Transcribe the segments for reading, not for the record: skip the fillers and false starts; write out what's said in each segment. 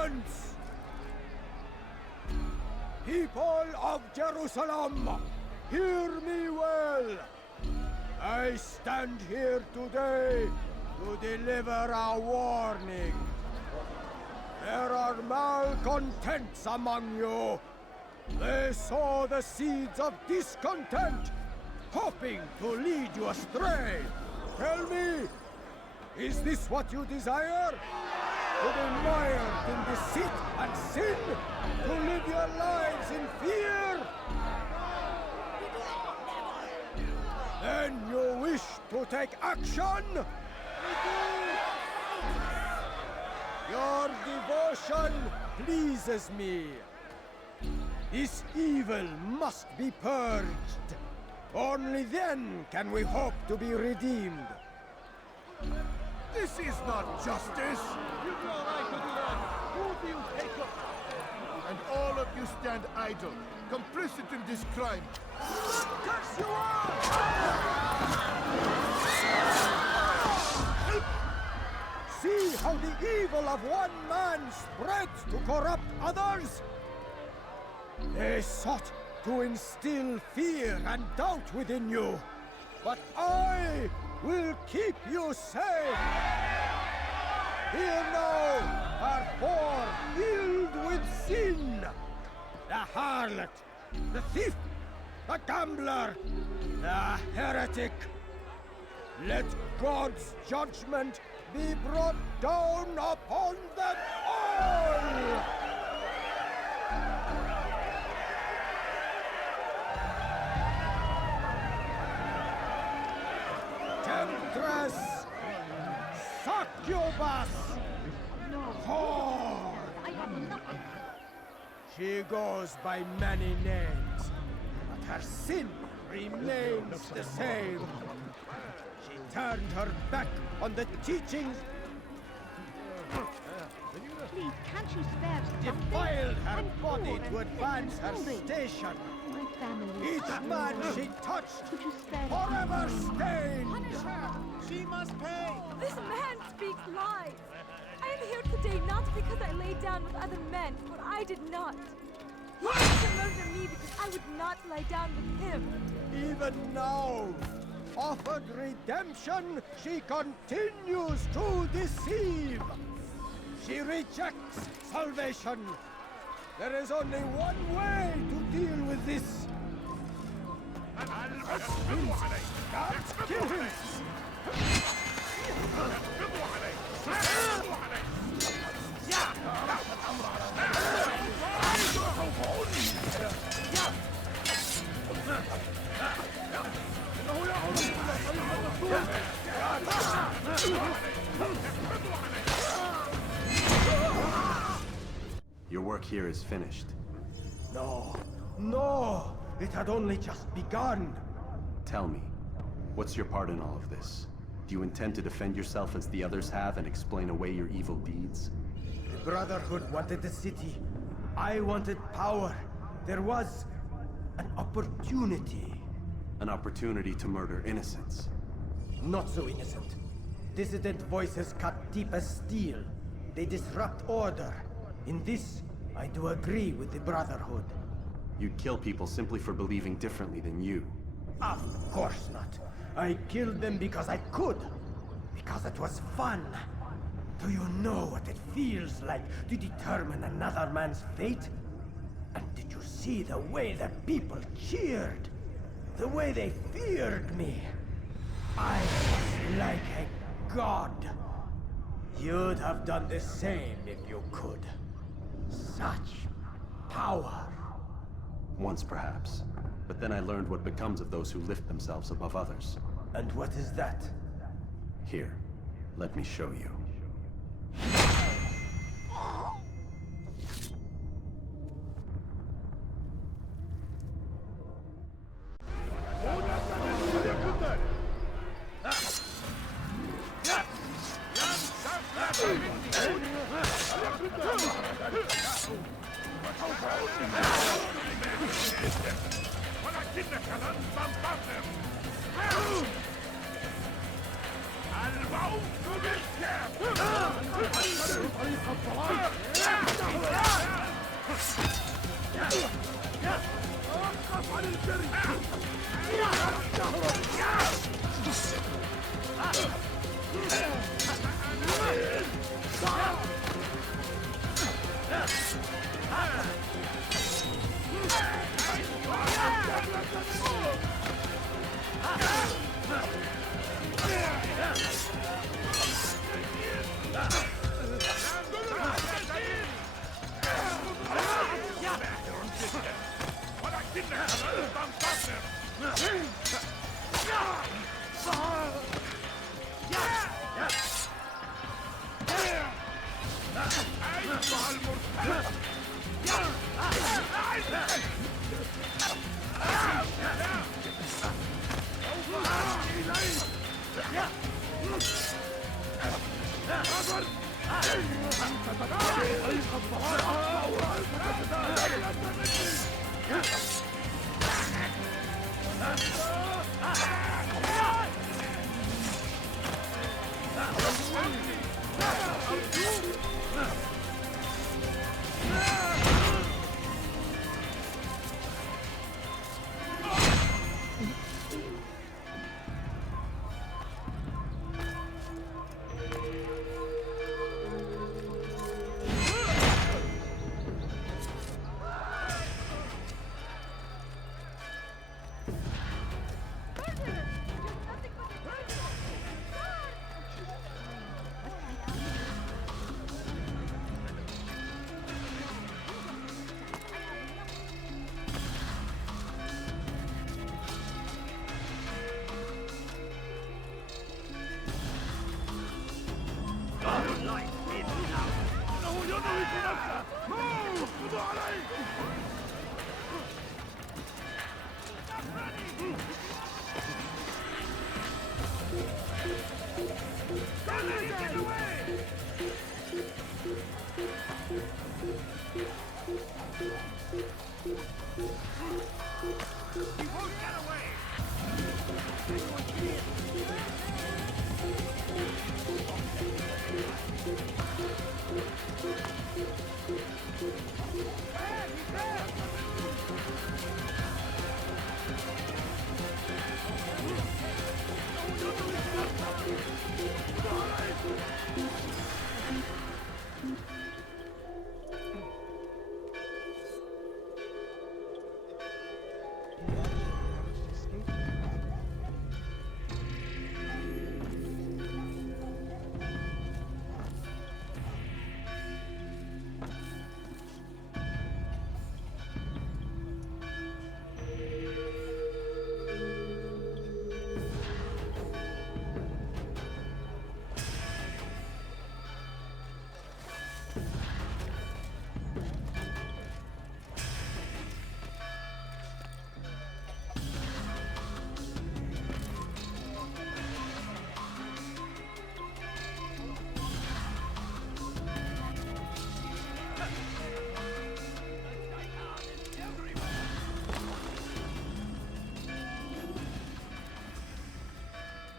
Silence! People of Jerusalem, hear me well. I stand here today to deliver a warning. There are malcontents among you. They sow the seeds of discontent, hoping to lead you astray. Tell me, is this what you desire? To be mired in deceit and sin? To live your lives in fear? Then you wish to take action? Your devotion pleases me. This evil must be purged. Only then can we hope to be redeemed. This is not justice! You do all right to do that! Who do you take up? And all of you stand idle, complicit in this crime. Curse you all! See how the evil of one man spreads to corrupt others? They sought to instill fear and doubt within you, but I will keep you safe. Here now are four filled with sin. The harlot, the thief, the gambler, the heretic. Let God's judgment be brought down upon them all! Temptress! Succubus! Whore! She goes by many names, but her sin remains the same. She turned her back on the teachings, Please, can't you spare something? defiled her I'm body poor to and advance sick her and hungry. station. My family. Each man she touched, Could you spare forever stained. Punish her! She must pay! This man speaks lies! I am here today not because I lay down with other men, for I did not. He wants to murder me because I would not lie down with him. Even now, offered redemption, she continues to deceive. She rejects salvation. There is only one way to deal with this. God, kill him! Your work here is finished. No, no! It had only just begun. Tell me, what's your part in all of this? Do you intend to defend yourself as the others have and explain away your evil deeds? The Brotherhood wanted the city. I wanted power. There was an opportunity. An opportunity to murder innocents. Not so innocent. Dissident voices cut deep as steel. They disrupt order. In this, I do agree with the Brotherhood. You'd kill people simply for believing differently than you. Of course not. I killed them because I could. Because it was fun. Do you know what it feels like to determine another man's fate? And did you see the way the people cheered? The way they feared me? I was like a god. You'd have done the same if you could. Such power. Once perhaps. But then I learned what becomes of those who lift themselves above others. And what is that? Here, let me show you. الموت بالكامل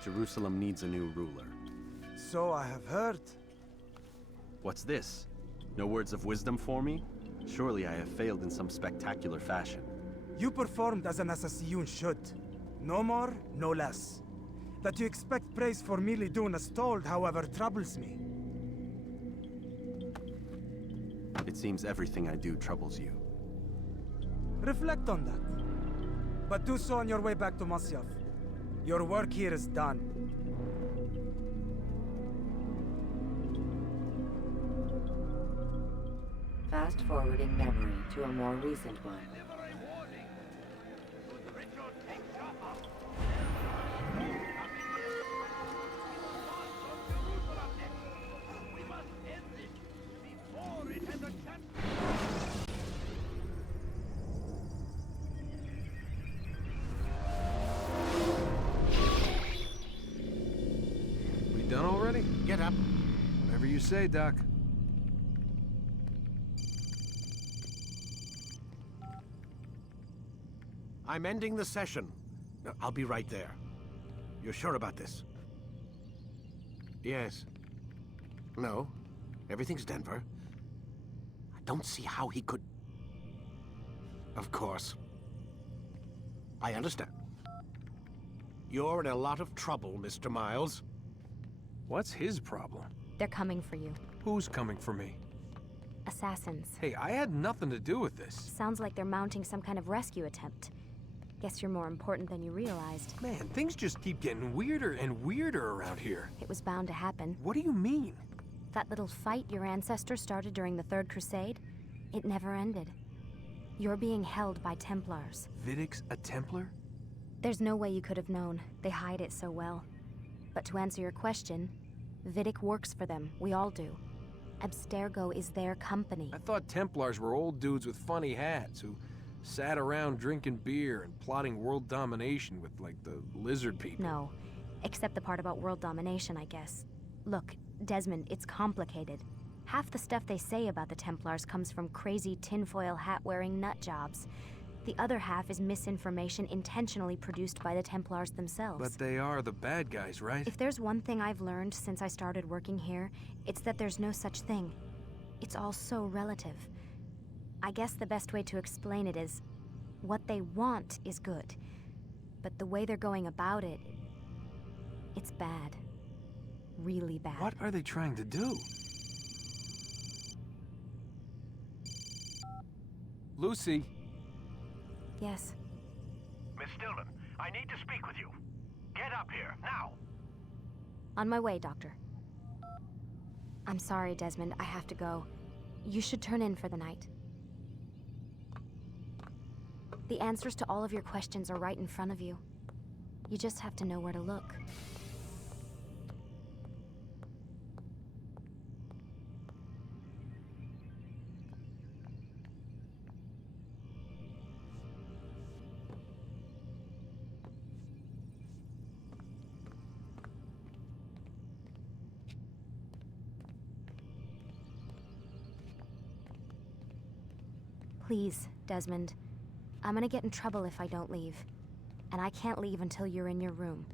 Jerusalem needs a new ruler. So I have heard. What's this? No words of wisdom for me? Surely I have failed in some spectacular fashion. You performed as an assassin should. No more, no less. That you expect praise for merely doing as told, however, troubles me. It seems everything I do troubles you. Reflect on that. But do so on your way back to Masyaf. Your work here is done. Fast-forwarding memory to a more recent one. We done already? Get up. Whatever you say, Doc. I'm ending the session. I'll be right there. You're sure about this? Yes. No. Everything's Denver. I don't see how he could... Of course. I understand. You're in a lot of trouble, Mr. Miles. What's his problem? They're coming for you. Who's coming for me? Assassins. Hey, I had nothing to do with this. Sounds like they're mounting some kind of rescue attempt. Guess you're more important than you realized. Man, things just keep getting weirder and weirder around here. It was bound to happen. What do you mean? That little fight your ancestors started during the Third Crusade, it never ended. You're being held by Templars. Vidic's a Templar? There's no way you could have known. They hide it so well. But to answer your question, Vidic works for them. We all do. Abstergo is their company. I thought Templars were old dudes with funny hats who sat around drinking beer and plotting world domination with, like, the lizard people. No. Except the part about world domination, I guess. Look, Desmond, it's complicated. Half the stuff they say about the Templars comes from crazy tinfoil hat-wearing nut jobs. The other half is misinformation intentionally produced by the Templars themselves. But they are the bad guys, right? If there's one thing I've learned since I started working here, it's that there's no such thing. It's all so relative. I guess the best way to explain it is, what they want is good. But the way they're going about it, it's bad. Really bad. What are they trying to do? Lucy? Yes. Miss Stillman, I need to speak with you. Get up here, now! On my way, Doctor. I'm sorry, Desmond. I have to go. You should turn in for the night. The answers to all of your questions are right in front of you. You just have to know where to look. Please, Desmond. I'm gonna get in trouble if I don't leave. And I can't leave until you're in your room.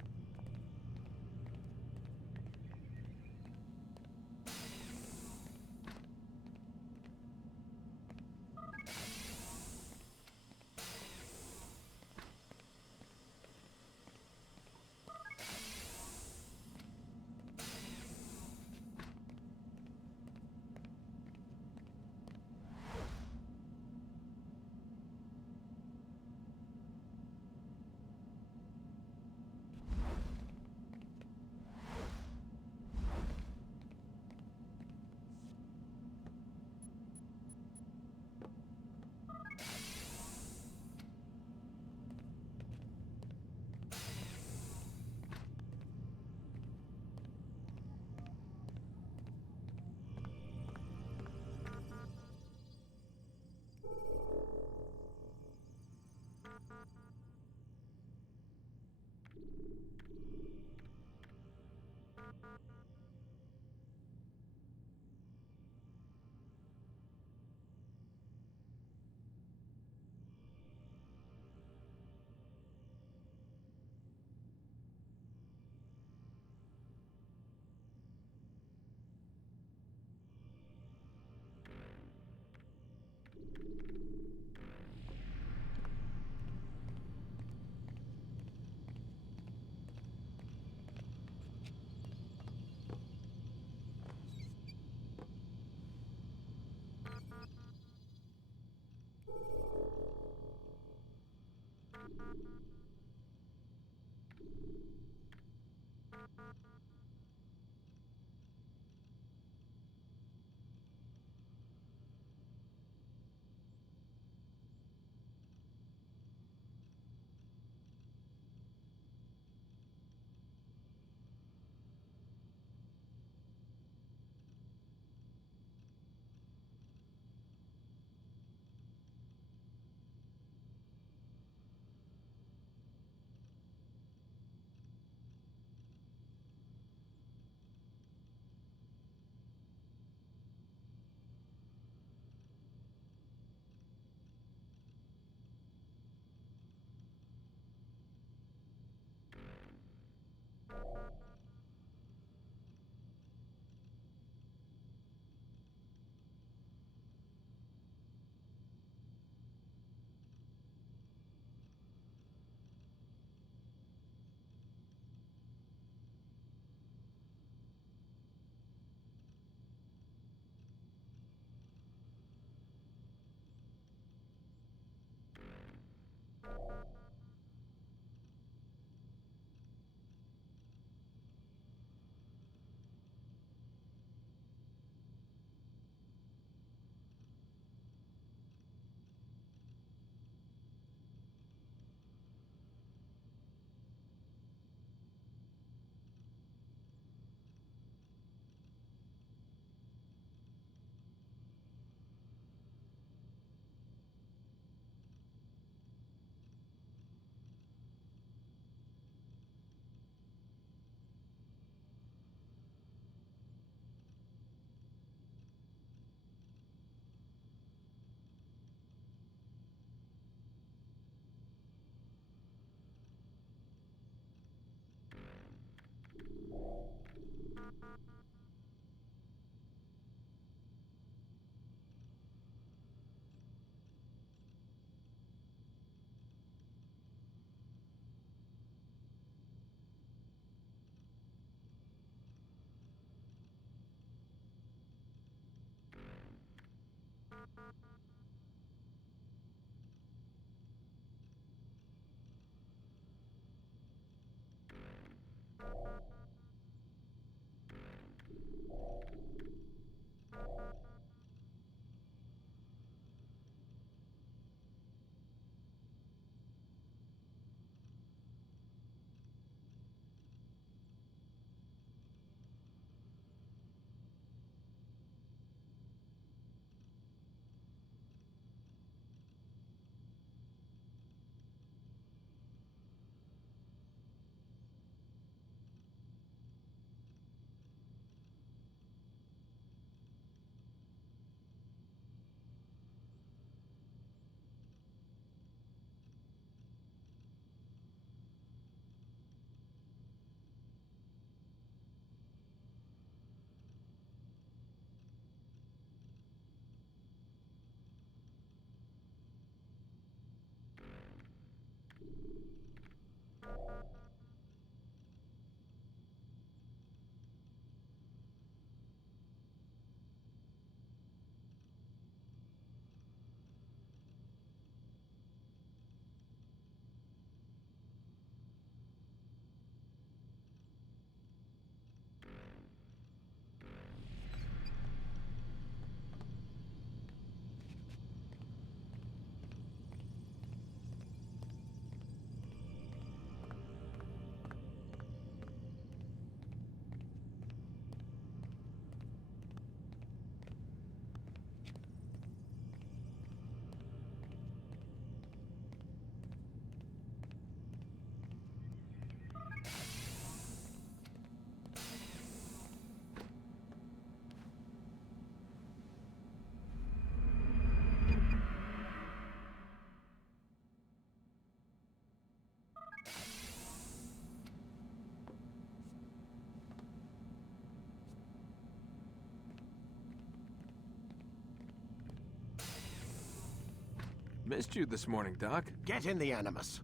Missed you this morning, Doc. Get in the Animus.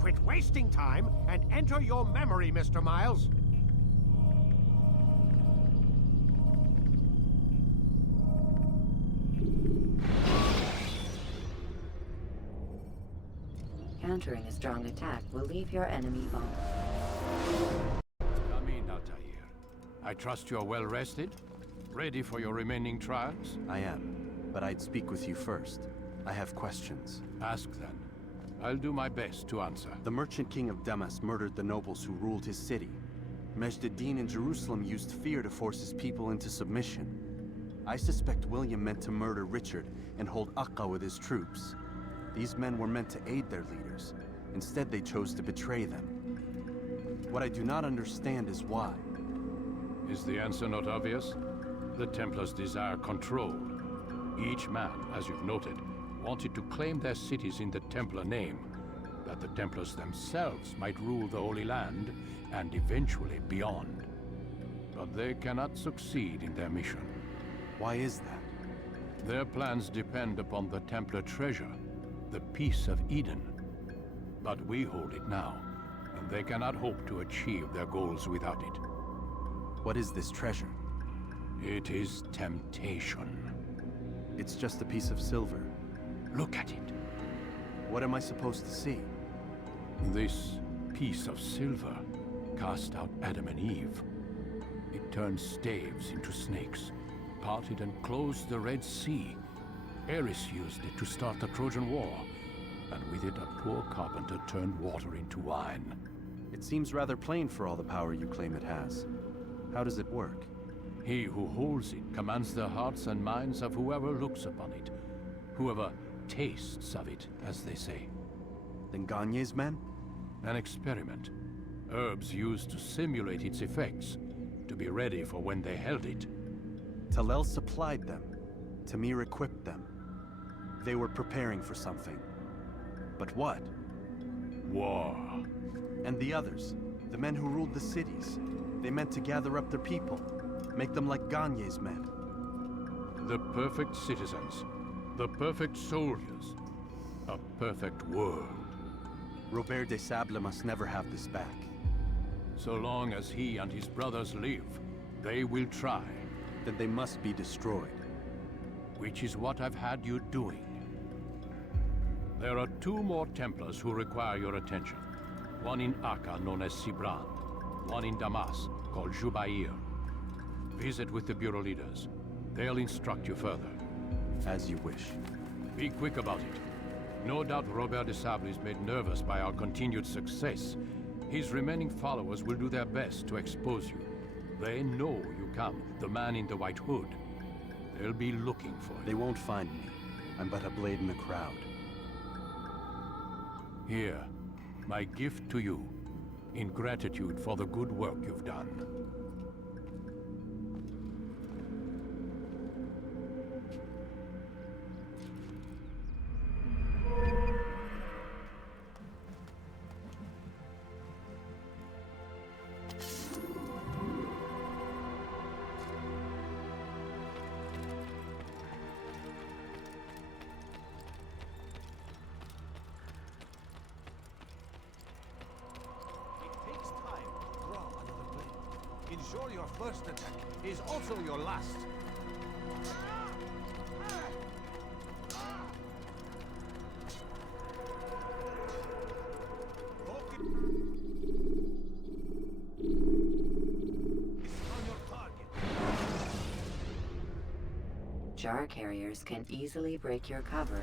Quit wasting time and enter your memory, Mr. Miles. Countering a strong attack will leave your enemy vulnerable. Come in, Altair. I trust you're well rested? Ready for your remaining trials? I am, but I'd speak with you first. I have questions. Ask then. I'll do my best to answer. The Merchant King of Damas murdered the nobles who ruled his city. Majd-Addin in Jerusalem used fear to force his people into submission. I suspect William meant to murder Richard and hold Akka with his troops. These men were meant to aid their leaders. Instead, they chose to betray them. What I do not understand is why. Is the answer not obvious? The Templars desire control. Each man, as you've noted, wanted to claim their cities in the Templar name, that the Templars themselves might rule the Holy Land and eventually beyond. But they cannot succeed in their mission. Why is that? Their plans depend upon the Templar treasure, the Peace of Eden. But we hold it now, and they cannot hope to achieve their goals without it. What is this treasure? It is temptation. It's just a piece of silver. Look at it. What am I supposed to see? This piece of silver cast out Adam and Eve. It turned staves into snakes, parted and closed the Red Sea. Ares used it to start the Trojan War, and with it a poor carpenter turned water into wine. It seems rather plain for all the power you claim it has. How does it work? He who holds it commands the hearts and minds of whoever looks upon it, whoever tastes of it, as they say. Then Gagne's men? An experiment. Herbs used to simulate its effects, to be ready for when they held it. Talel supplied them. Tamir equipped them. They were preparing for something. But what? War. And the others, the men who ruled the cities, they meant to gather up their people, make them like Ganye's men. The perfect citizens, the perfect soldiers, a perfect world. Robert de Sable must never have this back. So long as he and his brothers live, they will try. Then they must be destroyed. Which is what I've had you doing. There are 2 more Templars who require your attention. One in Akka, known as Sibrand. One in Damas, called Jubair. Visit with the Bureau leaders. They'll instruct you further. As you wish. Be quick about it. No doubt Robert de Sable is made nervous by our continued success. His remaining followers will do their best to expose you. They know you come, the man in the white hood. They'll be looking for you. They won't find me. I'm but a blade in the crowd. Here, my gift to you, in gratitude for the good work you've done. Ensure your first attack is also your last. Jar carriers can easily break your cover.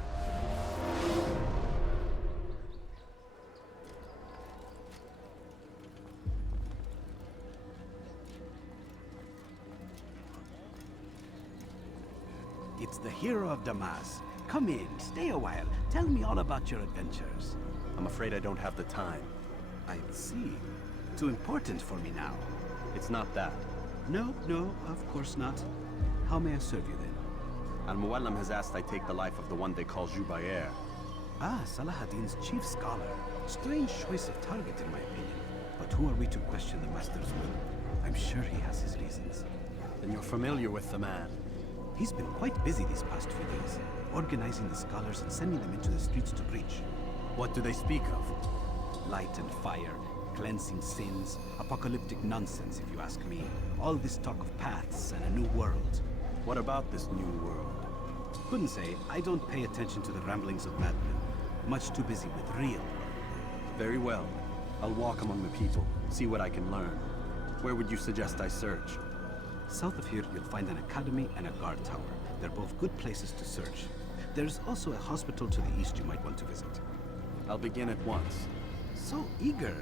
It's the hero of Damas. Come in, stay a while. Tell me all about your adventures. I'm afraid I don't have the time. I see. Too important for me now. It's not that. No, of course not. How may I serve you then? Al-Muallim has asked I take the life of the one they call Jubair. Ah, Salahuddin's chief scholar. Strange choice of target in my opinion. But who are we to question the Master's will? I'm sure he has his reasons. Then you're familiar with the man. He's been quite busy these past few days, organizing the scholars and sending them into the streets to preach. What do they speak of? Light and fire, cleansing sins, apocalyptic nonsense if you ask me. All this talk of paths and a new world. What about this new world? Couldn't say. I don't pay attention to the ramblings of madmen. Much too busy with real work. Very well. I'll walk among the people, see what I can learn. Where would you suggest I search? South of here, you'll find an academy and a guard tower. They're both good places to search. There's also a hospital to the east you might want to visit. I'll begin at once. So eager.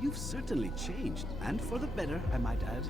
You've certainly changed, and for the better, I might add.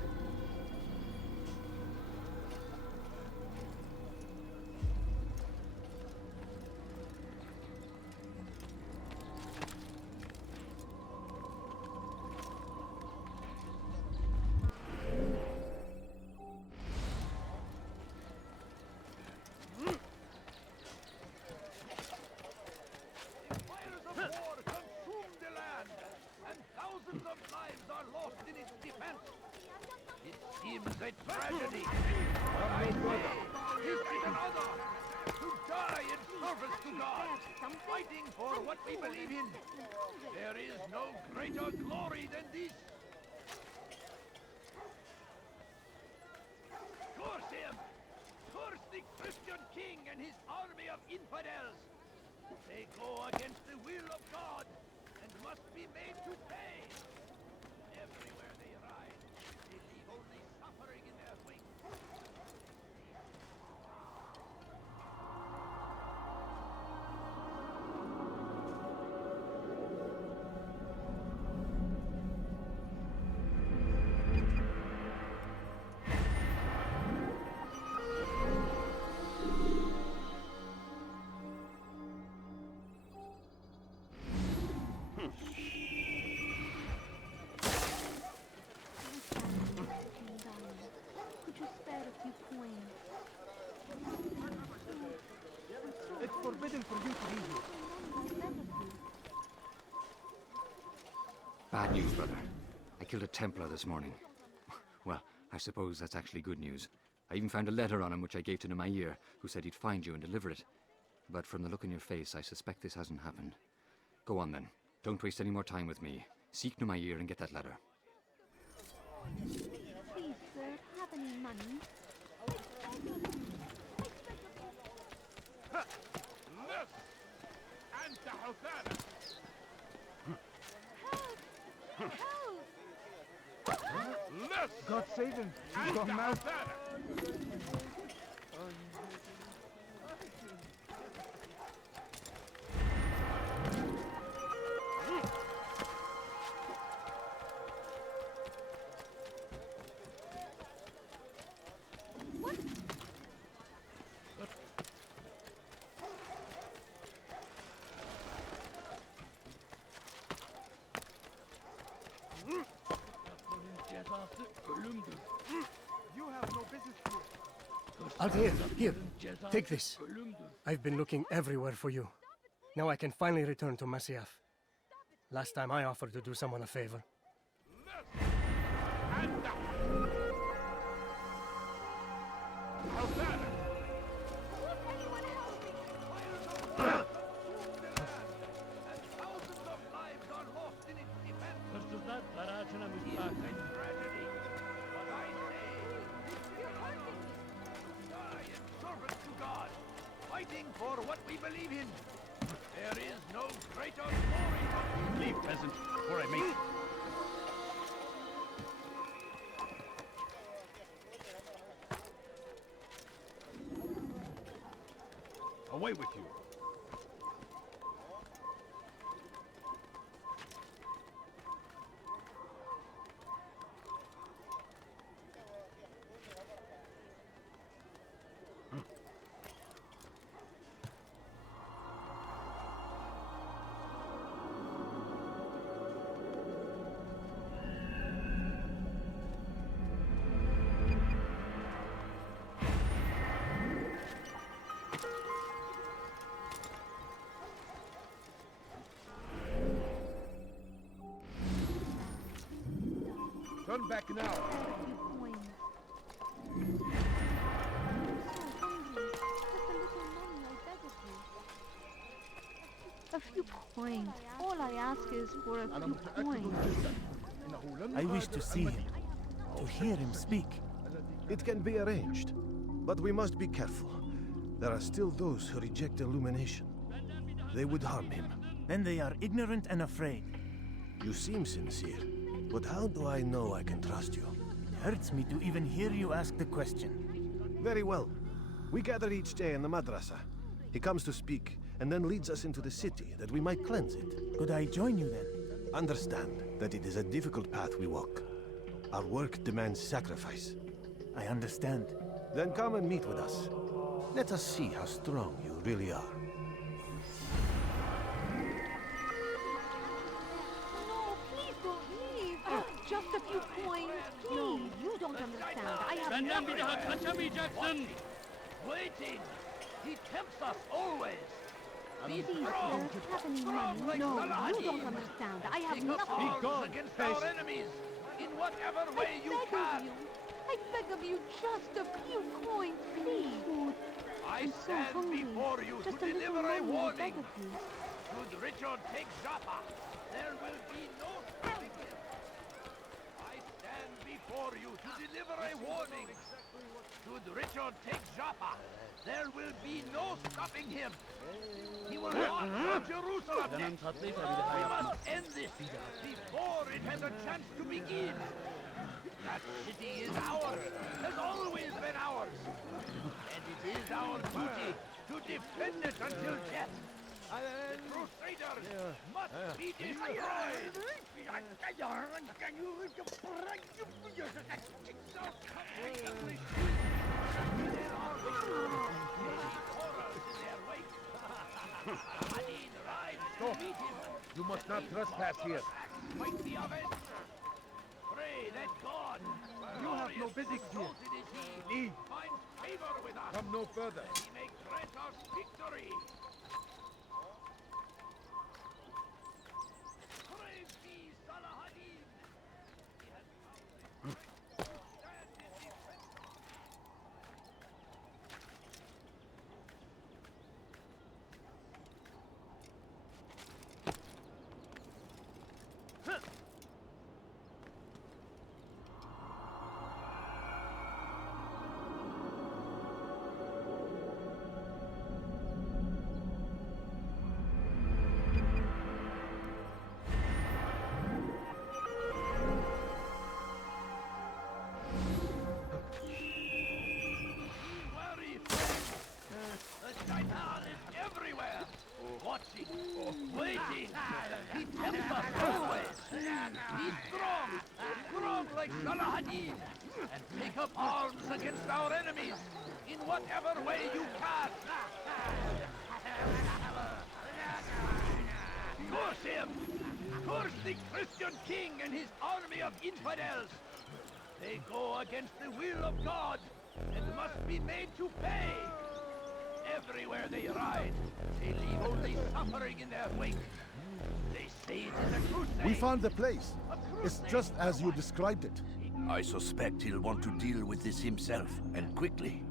forbidden for you to be here. Bad news, brother. I killed a Templar this morning. Well, I suppose that's actually good news. I even found a letter on him which I gave to Nemair, who said he'd find you and deliver it. But from the look in your face, I suspect this hasn't happened. Go on then. Don't waste any more time with me. Seek Nemair and get that letter. Please, sir, have any money? God save him! He's gone mad! You have no business here. Altair, here, take this. I've been looking everywhere for you. Now I can finally return to Masyaf. Last time I offered to do someone a favor. Fighting for what we believe in. There is no greater glory. Leave, peasant, before I make... Away with you. Turn back now. A few coins. All I ask is for a few coins. I wish to see him, to hear him speak. It can be arranged, but we must be careful. There are still those who reject illumination. They would harm him. Then they are ignorant and afraid. You seem sincere, but how do I know I can trust you? It hurts me to even hear you ask the question. Very well. We gather each day in the madrasa. He comes to speak, and then leads us into the city, that we might cleanse it. Could I join you then? Understand that it is a difficult path we walk. Our work demands sacrifice. I understand. Then come and meet with us. Let us see how strong you really are. No, please don't leave. Just a few coins, please. No, you don't understand. I have nothing. Waiting. He tempts us always. Please, sir, have any money? No, you don't understand. I have nothing. Be gone against our enemies in whatever way you can. I beg of you, just a few coins, please. I stand before you to deliver a warning. Should Richard take Jaffa, there will be no stopping him. I stand before you to deliver a warning. Should Richard take Jaffa, there will be no stopping him. He will not hold Jerusalem next. We must end this before it has a chance to begin. That city is ours, has always been ours. And it is our duty to defend it until death. Crusaders must be destroyed. Stop! You must not trespass here. Fight the avenged. Pray that God, no business here. Leave. Find favor with us. Come no further. He may grant us victory. Praise be Salahadin. He has found it. Stand in defense. Wary friend. The Shaitan is everywhere. Watching, waiting. He tempts us always. Be strong like Salahadin, and take up arms against our enemies in whatever way you can. Curse him! Curse the Christian king and his army of infidels! They go against the will of God and must be made to pay. Everywhere they ride, they leave only suffering in their wake. They say it is a crusade. We found the place. It's just as you described it. I suspect he'll want to deal with this himself, and quickly.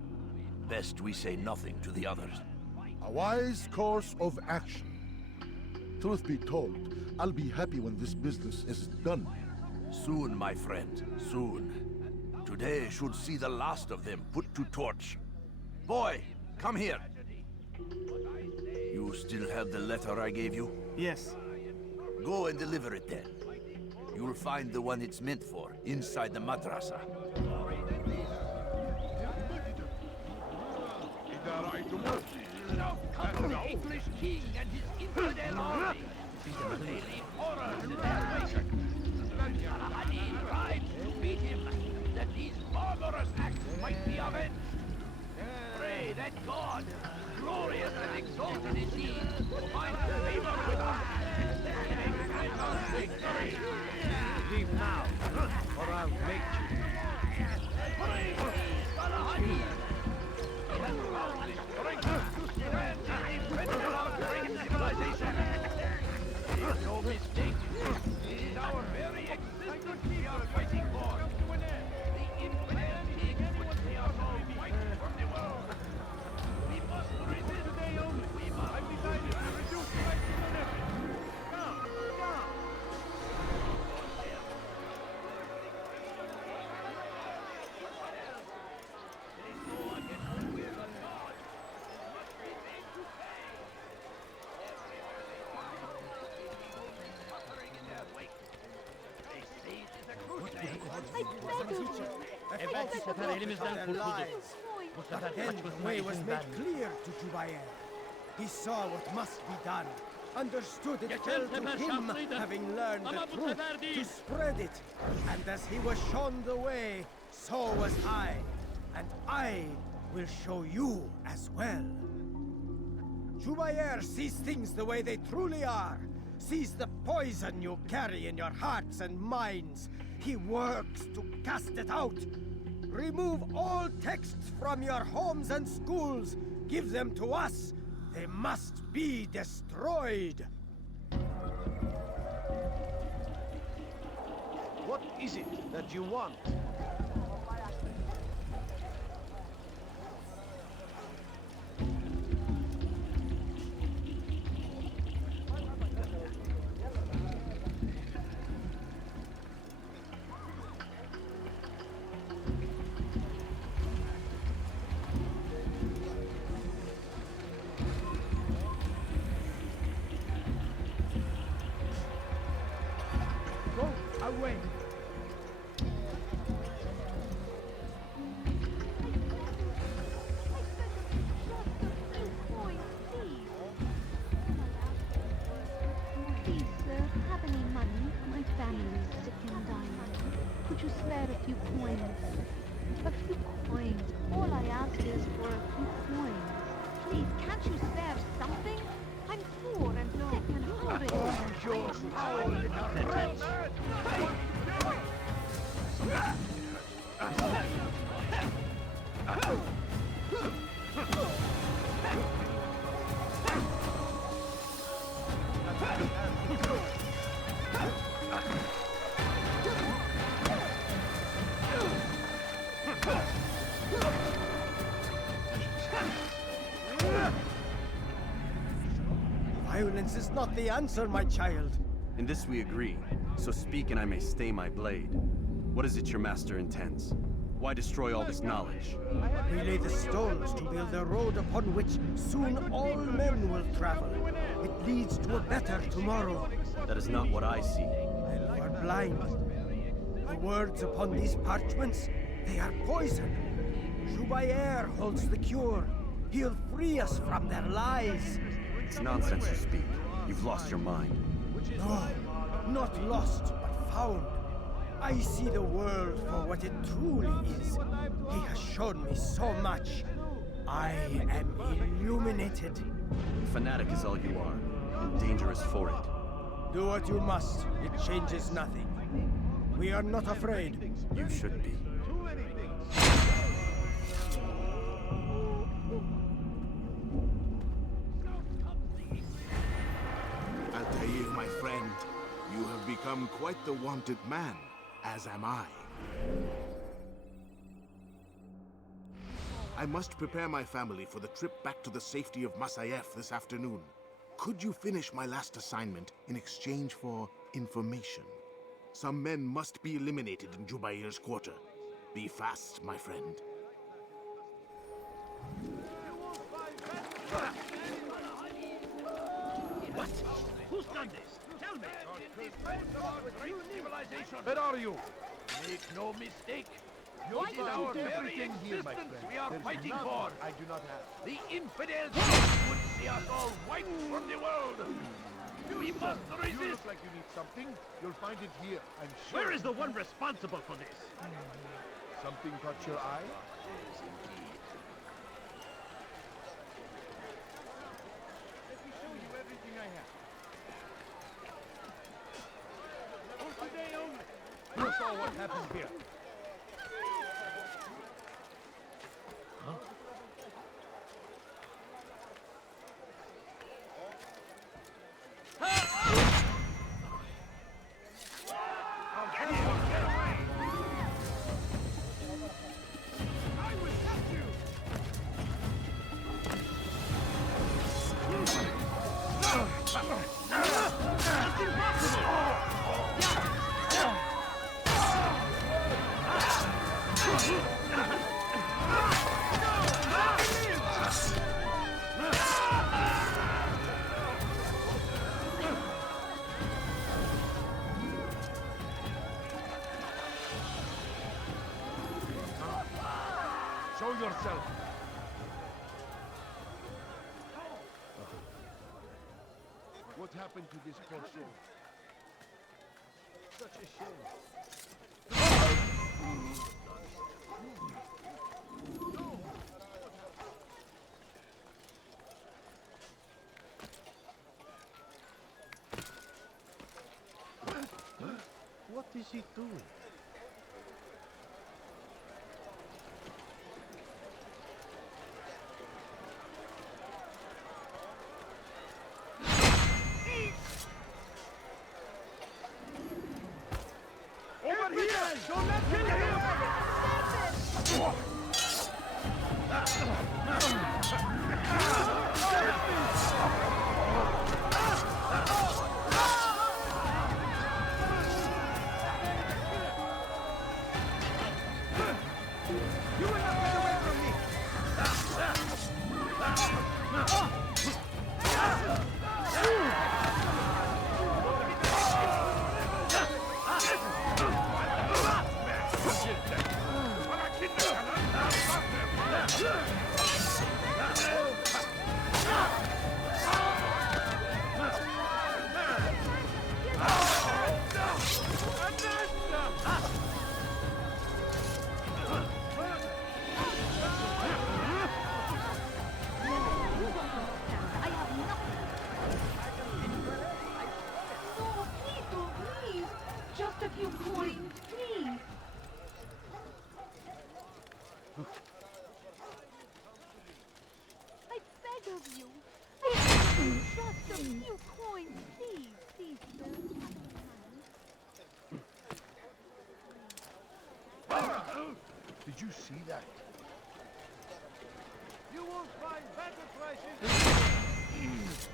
Best we say nothing to the others. A wise course of action. Truth be told, I'll be happy when this business is done. Soon, my friend, soon. Today should see the last of them put to torch. Boy, come here. You still have the letter I gave you? Yes. Go and deliver it then. You'll find the one it's meant for inside the madrasa. Now come the English king and his infidel army. They leave horrors in their wake. Salahadin rides to beat him, that these barbarous acts might be avenged. Pray that God, glorious and exalted is he, find favor with us. He may grant us victory. Leave now, or I'll make you. Praise be Salahadin. He has found the strength to stand in defense of our great civilization. It is no mistake. It is our very existence we are fighting for. The infidel king which they are so white from the world. We must resist. Today only. We must. I've decided to reduce my effort. Come, come. They go against the will of God. Must be made to pay. Everywhere they find, suffering in their wake. They say it is a crusade. I beg of you. Evet, bu sefer elimizden kurtulduk. Bu sefer Then the kaçmasına way was izin made vermeyin. clear to Jubair. He saw what must be done, understood it Geçen fell to sefer him, şanslıydı. having learned Ama the bu truth, sefer to değil. spread it. And as he was shown the way, so was I. And I will show you as well. Jubair sees things the way they truly are, sees the poison you carry in your hearts and minds. He works to cast it out. Remove all texts from your homes and schools. Give them to us. They must be destroyed. What is it that you want? Go away. Please, sir, have any money? My family is sick and dying. Could you spare a few coins? A few coins. All I ask is for a few coins. Please, can't you spare something? I'm poor and sick and horrid. Violence is not the answer, my child. In this we agree, so speak and I may stay my blade. What is it your master intends? Why destroy all this knowledge? We lay the stones to build a road upon which soon all men will travel. It leads to a better tomorrow. That is not what I see. You are blind. The words upon these parchments, they are poison. Jubayer holds the cure. He'll free us from their lies. It's nonsense you speak. You've lost your mind. No, not lost, but found. I see the world for what it truly is. He has shown me so much. I am illuminated. Fanatic is all you are, and dangerous for it. Do what you must. It changes nothing. We are not afraid. You should be. Altair, my friend, you have become quite the wanted man, as am I. I must prepare my family for the trip back to the safety of Masayef this afternoon. Could you finish my last assignment in exchange for information? Some men must be eliminated in Jubair's quarter. Be fast, my friend. What? Who's done this? Tell me! Where are you? Make no mistake. You'll It is our find very everything here, my existence friend. we are There's fighting nothing for. I do not have. The infidels would see us all wiped from the world. We must You resist. look like you need something. You'll find it here, I'm sure. Where is the one responsible for this? Something caught your eye? Let me show you everything I have. For today only. You saw what happened here. Show yourself. What happened to this poor soul? Such a shame. What is he doing? Over here! Don't let him You will not get away from me! No, please don't leave. Just a few coins, please. I beg of you. Just a few coins, please. Please, Did you see that? You won't find better prices.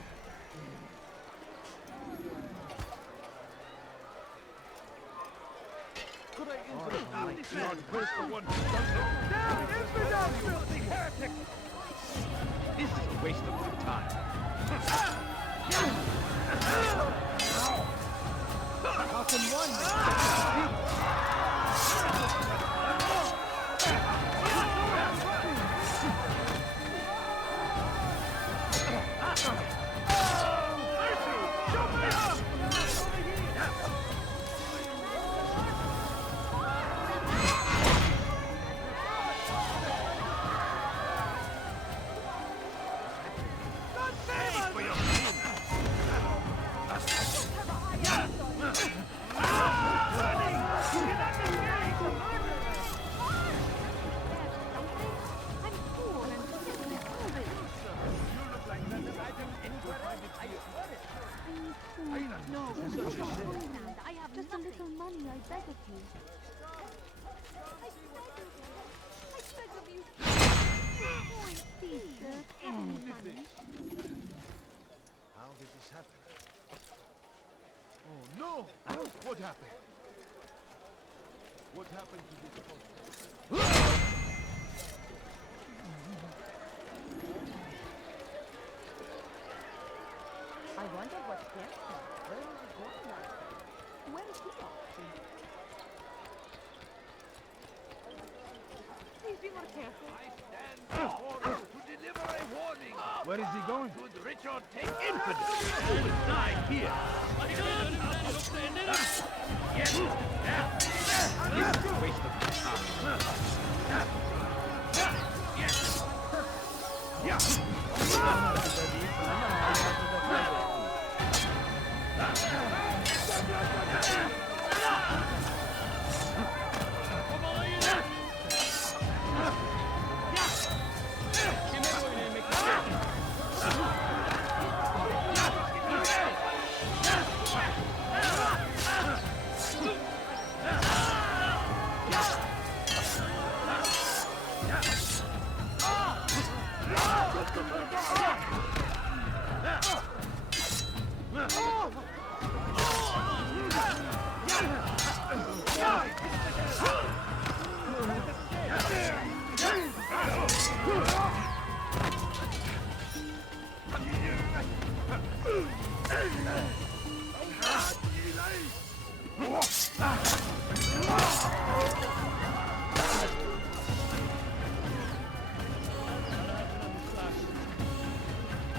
This is a waste of my time. How can one? I have just a little money, I beg of you. Please, sir, have any money. How did this happen? Oh no! What happened? What happened to this phone? I wonder what's dancing. Where is he going now? Where is he off to? Please be more careful. I stand before you to deliver a warning. Where is he going? Should Richard take infidel, who will die here. Yes. This is a waste of my time.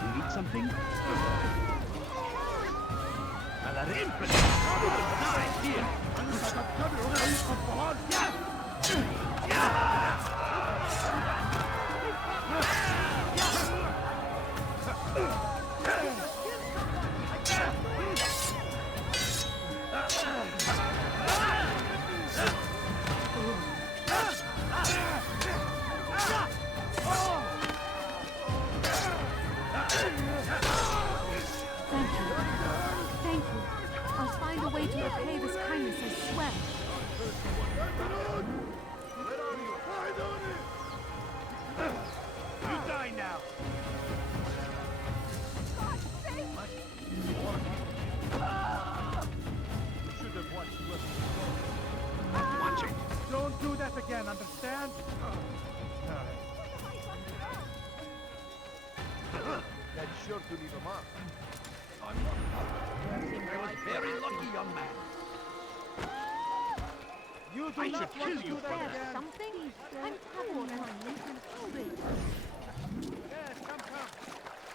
You need something? Now that infidel, who will die here. Thank you. Thank you. I'll find a way to repay this kindness, I swear. You die now. Watch it! Don't do that again, understand? That's sure to leave a mark. I was very lucky, young man. You do I not should want kill to you do for that that. again. Something? I'm poor and hungry. Yes, come.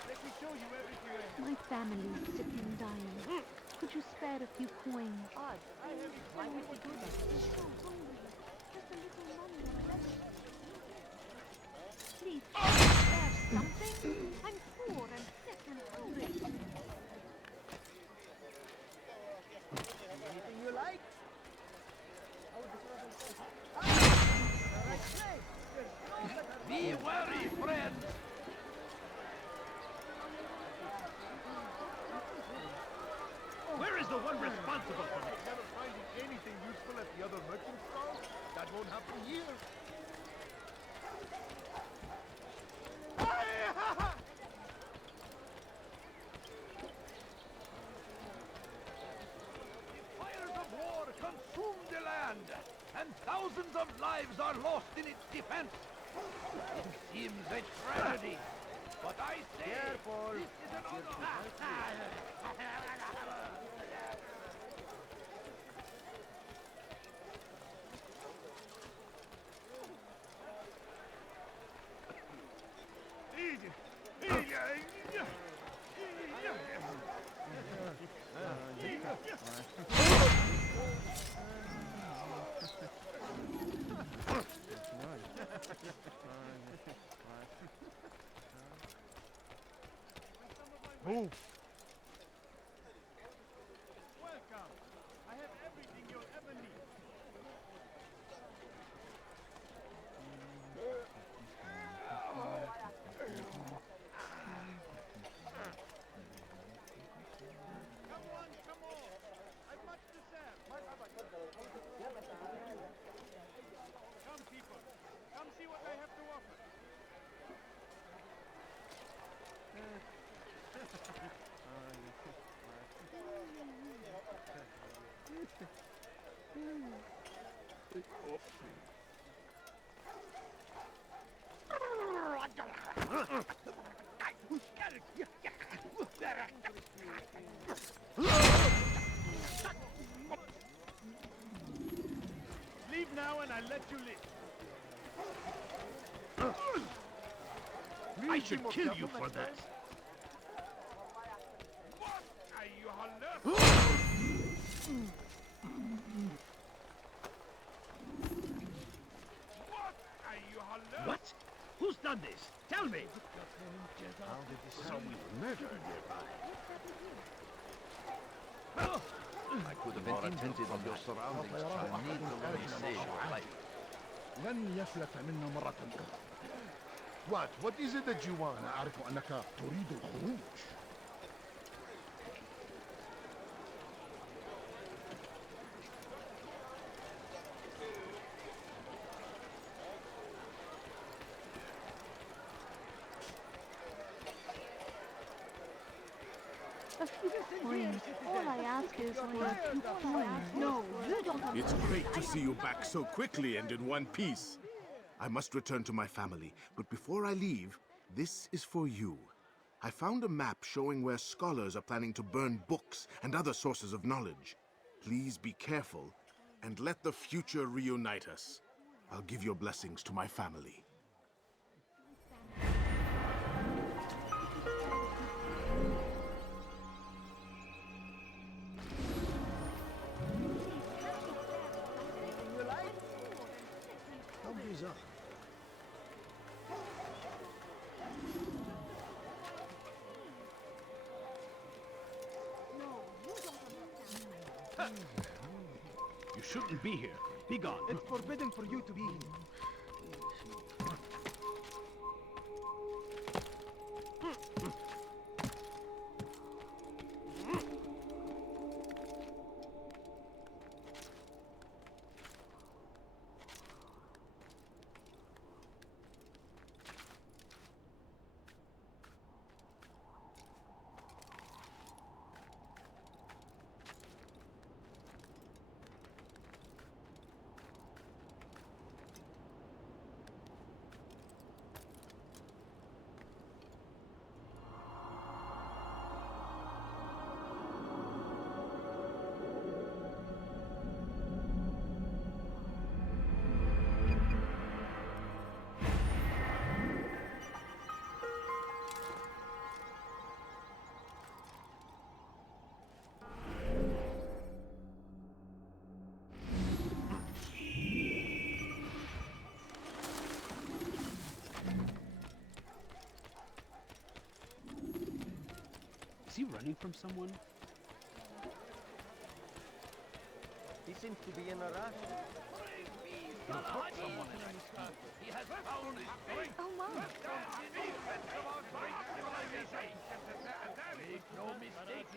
Let me show you everything. My family is sick and dying. Could you spare a few coins? Odd. Why would he do that? So hungry. Just a little money, I beg of you. Please, spare something? I'm poor and sick and hungry. Anything you like? Be wary, friend. Where is the one responsible for this? Never finding anything useful at the other merchant stalls? That won't happen here. Fires of war consume the land. and thousands of lives are lost in its defense. It seems a tragedy, but I say Careful. this is an honor. Move. Welcome. I have everything you'll ever need. Come on, come on. I've much to serve. Come, people. Come see what I have to offer. Leave now and I'll let you live. I should kill you for that. What? Who's done this? Tell me! Someone murdered nearby. I could have been attentive of your surroundings. I need to only save your life. لن يفلت منا مرة أخرى. What is it that you want? أنا أعرف أنك تريد الخروج. A few coins. All I ask is for a few coins. No, you don't understand. It's great to see you back so quickly and in one piece. I must return to my family, but before I leave, this is for you. I found a map showing where scholars are planning to burn books and other sources of knowledge. Please be careful and let the future reunite us. I'll give your blessings to my family. You shouldn't be here. Be gone. It's forbidden for you to be here. Is he running from someone? He seems to be in a rush. He has found his strength. Oh, Mom. Make no mistake.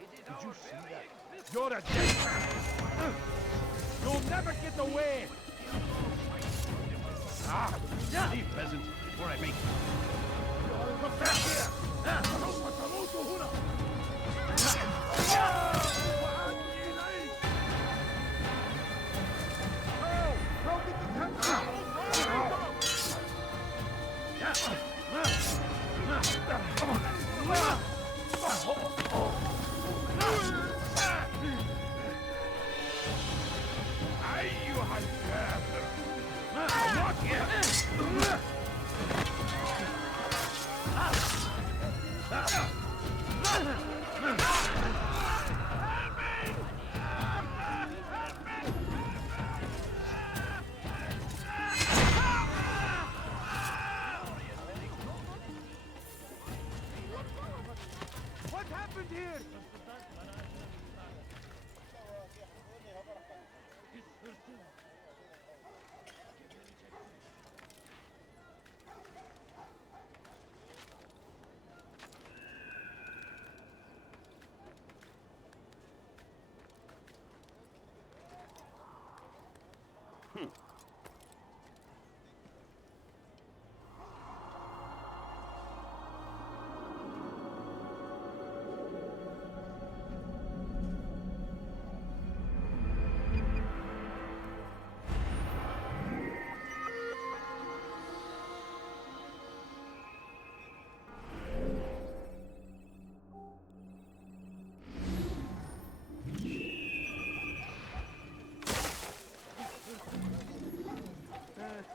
It is Did you our see very that? existence. You're a dead. You'll never get away. Leave, peasant, before I make Come back here.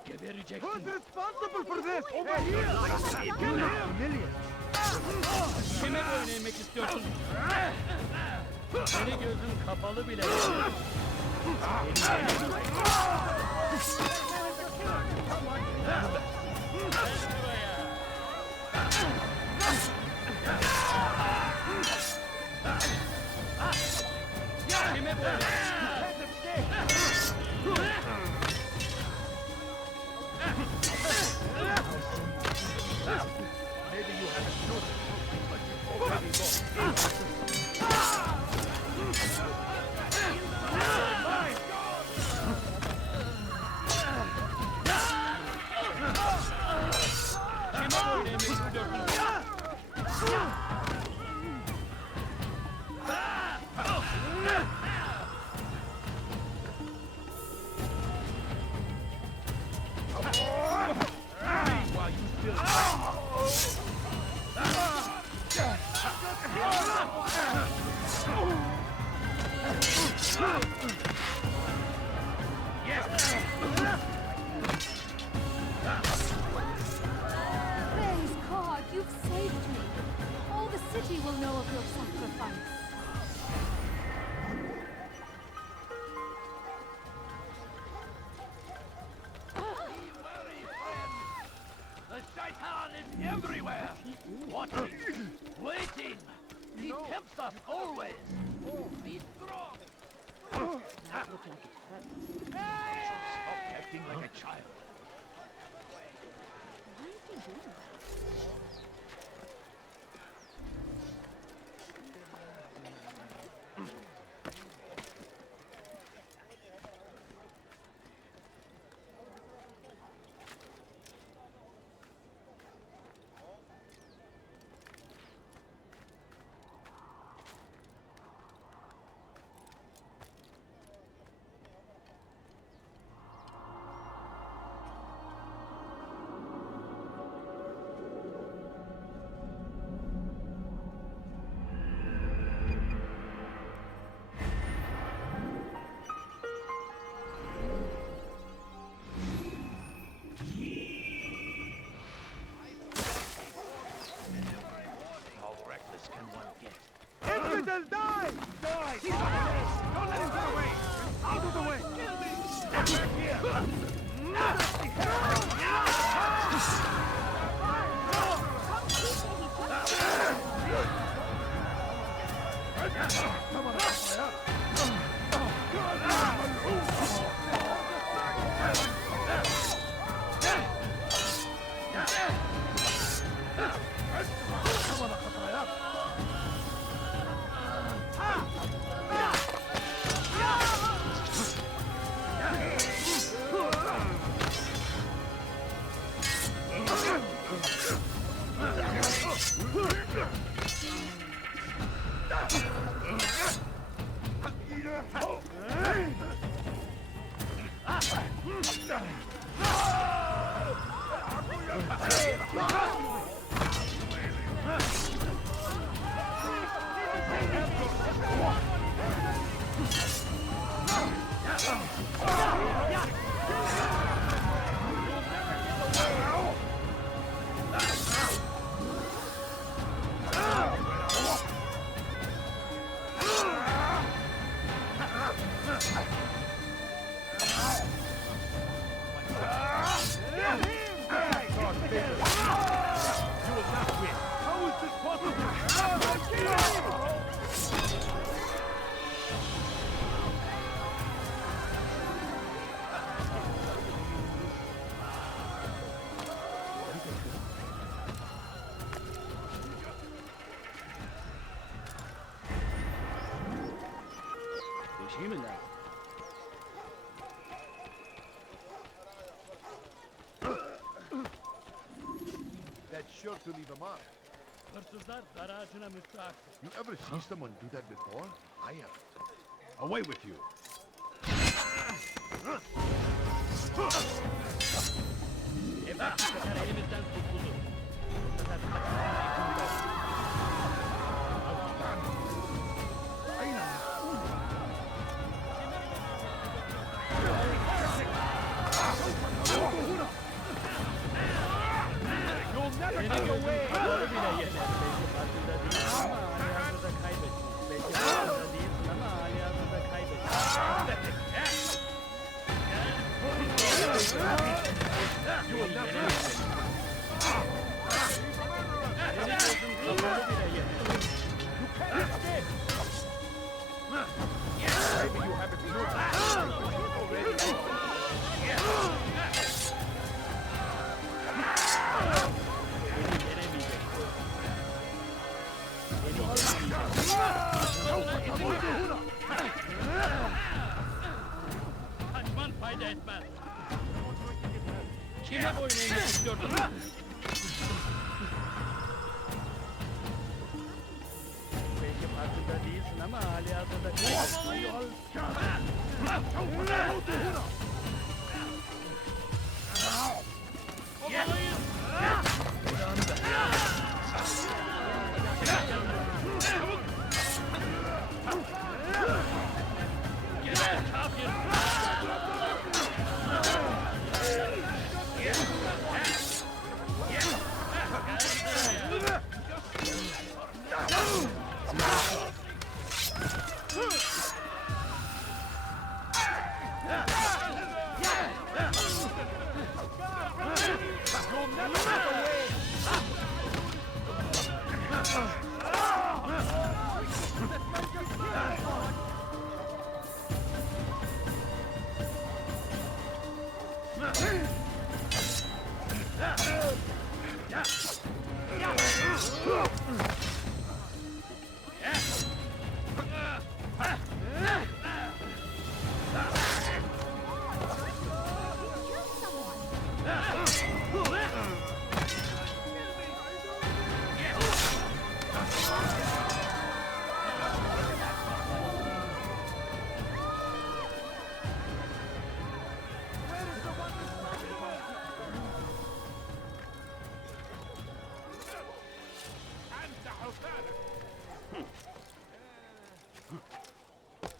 Who's responsible for this? Over Hey, here! you're not familiar. Kime oynamak istiyorsun? Seni gözün kapalı bile. Kime maybe you haven't noticed, but you've already lost. Praise God, you've saved me. All the city will know of your sacrifice. The Shaitan is everywhere! Watching, waiting! He tempts us always! Be strong! Stop acting like a child. How reckless can one get? Infidel, die! Die! He's on the base! Don't let him get away! Out of the way! Kill me! Step back here! Come on, That's sure to leave a mark. Hırsızlar garajına müstahak. You ever see someone do that before? I haven't. Away with you. Evrak bu sefer elimizden kurtuldu. Bu sefer Aynen. Kaçman fayda etmez. Kime boyun eğmek istiyordun? Belki farkında değilsin ama hali hazırda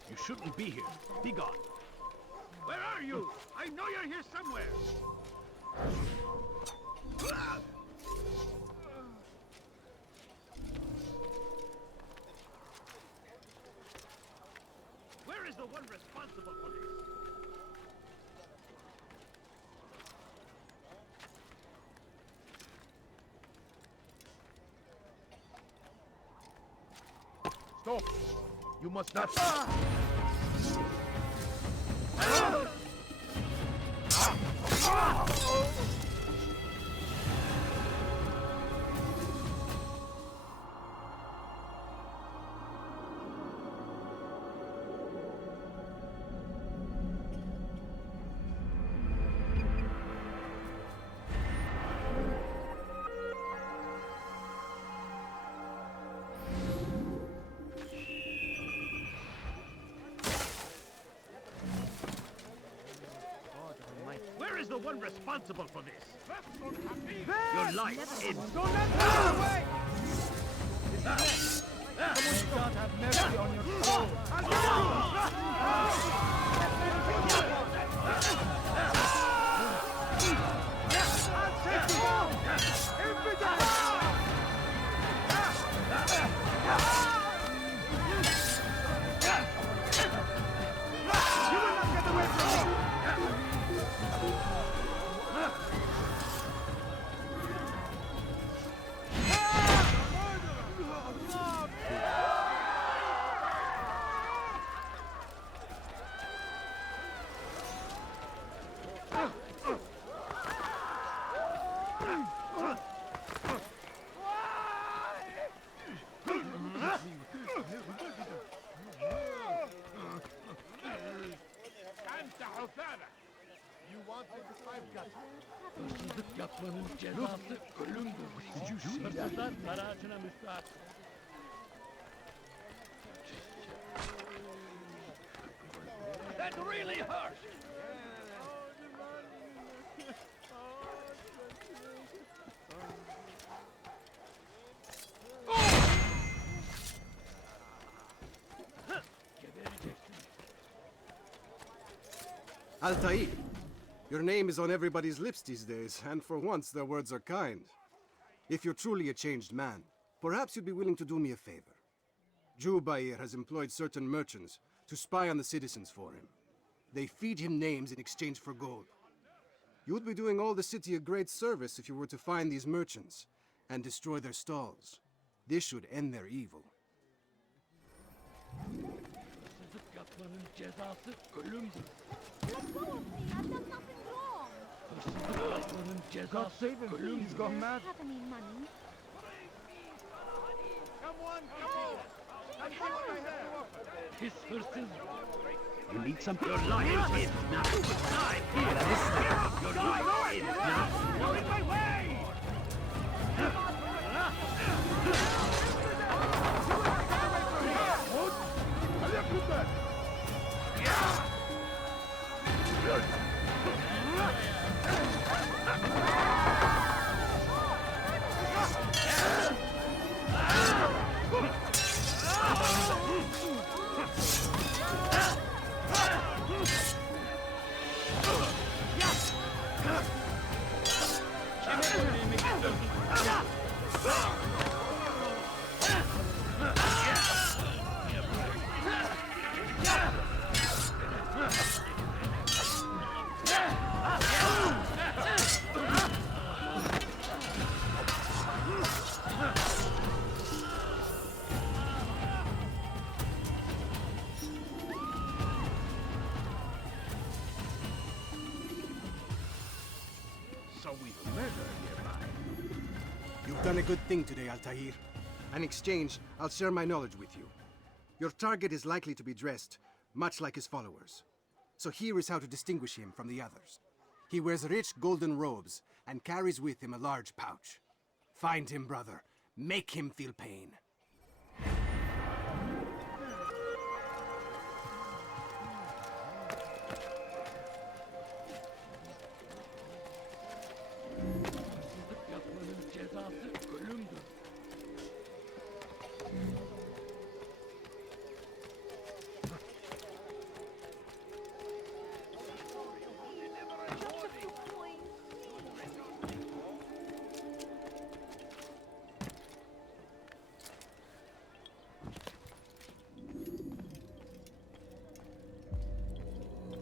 You shouldn't be here. Be gone. Where are you? I know you're here somewhere. Where is the one responsible for this? Stop! You must not... Where is the one responsible for this? Your life ends. Don't let me get away! God have mercy on your soul. I'll take you down! You will not get away from me! You wanted the I've got. Hırsızlık yapmanın cezası ölümdür. Hırsızlar para ağacına müstahak. That really hurt. Altair, your name is on everybody's lips these days, and for once their words are kind. If you're truly a changed man, perhaps you'd be willing to do me a favor. Jubair has employed certain merchants to spy on the citizens for him. They feed him names in exchange for gold. You would be doing all the city a great service if you were to find these merchants and destroy their stalls. This should end their evil. Let go of me! I've done nothing wrong! God save him, please, he's gone mad. Have any money? Someone, His verses. You need some. Your life is now. Die here. Your life is now. Go in my way! So we've murder nearby. You've done a good thing today, Altair. In exchange, I'll share my knowledge with you. Your target is likely to be dressed, much like his followers. So here is how to distinguish him from the others. He wears rich golden robes and carries with him a large pouch. Find him, brother. Make him feel pain.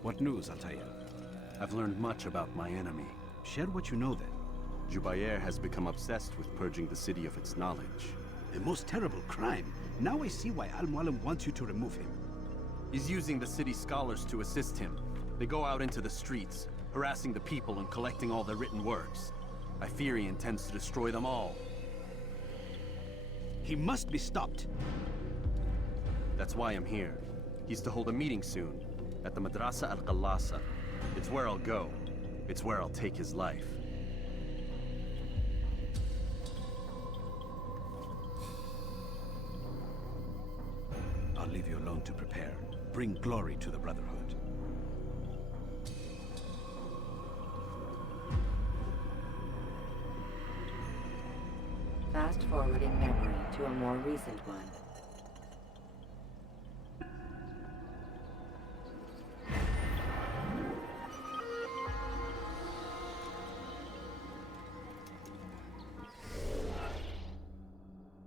What news, Altair? I've learned much about my enemy. Share what you know then. Jubair has become obsessed with purging the city of its knowledge. A most terrible crime. Now I see why Al-Mualim wants you to remove him. He's using the city scholars to assist him. They go out into the streets, harassing the people and collecting all their written works. I fear he intends to destroy them all. He must be stopped. That's why I'm here. He's to hold a meeting soon, at the Madrasa Al-Qallasa. It's where I'll go. It's where I'll take his life. I'll leave you alone to prepare. Bring glory to the Brotherhood. Fast-forwarding memory to a more recent one.